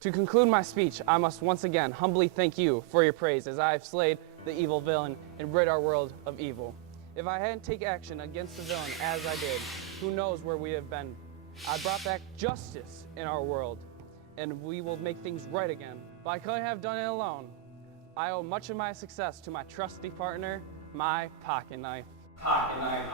To conclude my speech, I must once again humbly thank you for your praise as I have slayed the evil villain and rid our world of evil. If I hadn't taken action against the villain as I did, who knows where we have been. I brought back justice in our world, and we will make things right again. But I couldn't have done it alone. I owe much of my success to my trusty partner, my pocket knife. Pocket knife,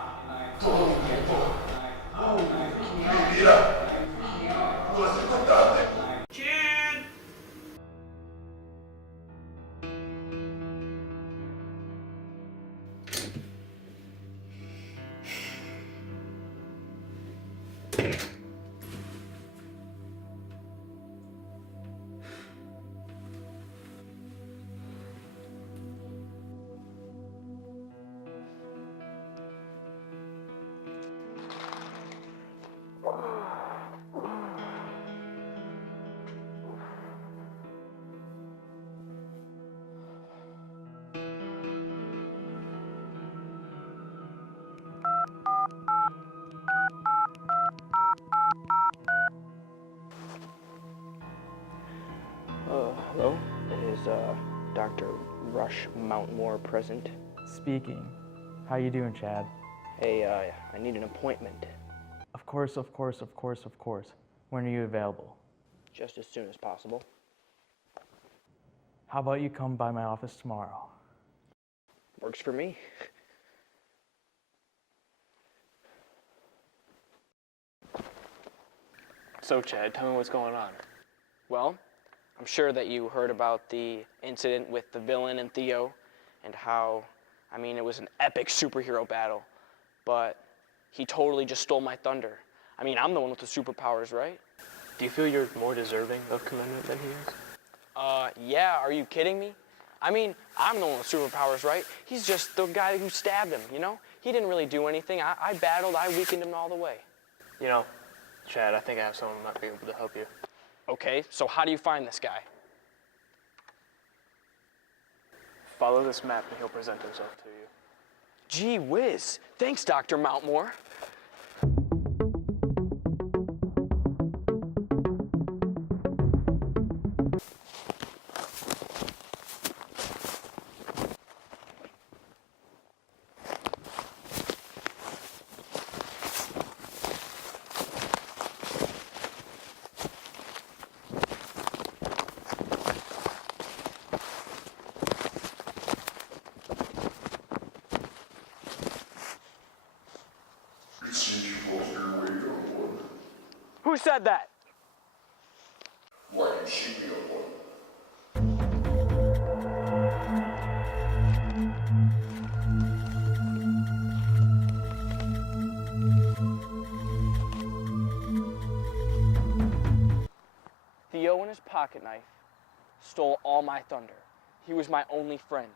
Hello? Is Dr. Rush Mountmore present? Speaking. How you doing, Chad? Hey, I need an appointment. Of course, of course, of course, of course. When are you available? Just as soon as possible. How about you come by my office tomorrow? Works for me. So, Chad, tell me what's going on. Well, I'm sure that you heard about the incident with the villain and Theo, and how, it was an epic superhero battle, but he totally just stole my thunder. I'm the one with the superpowers, right? Do you feel you're more deserving of commendment than he is? Yeah, are you kidding me? I'm the one with superpowers, right? He's just the guy who stabbed him, you know? He didn't really do anything. I battled, I weakened him all the way. You know, Chad, I think I have someone who might be able to help you. Okay, so how do you find this guy? Follow this map and he'll present himself to you. Gee whiz. Thanks, Dr. Mountmore. Who said that? Why you shoot me on one? Theo and his pocket knife stole all my thunder. He was my only friend,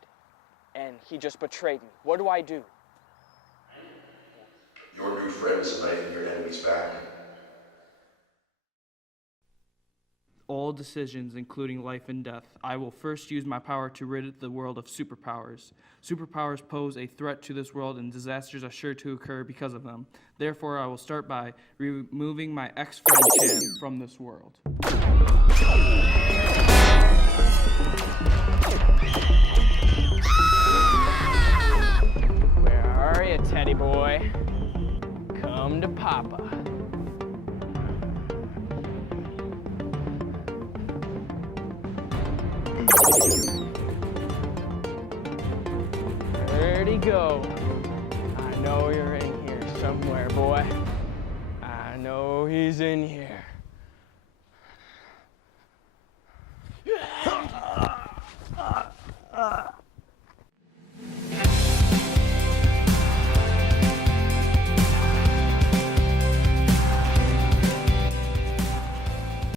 and he just betrayed me. What do I do? Your new friend is knife your enemy's back. All decisions, including life and death. I will first use my power to rid the world of superpowers. Superpowers pose a threat to this world, and disasters are sure to occur because of them. Therefore, I will start by removing my ex-friend Chad from this world. Where are you, teddy boy? Come to Papa. Where'd he go? I know you're in here somewhere, boy. I know he's in here.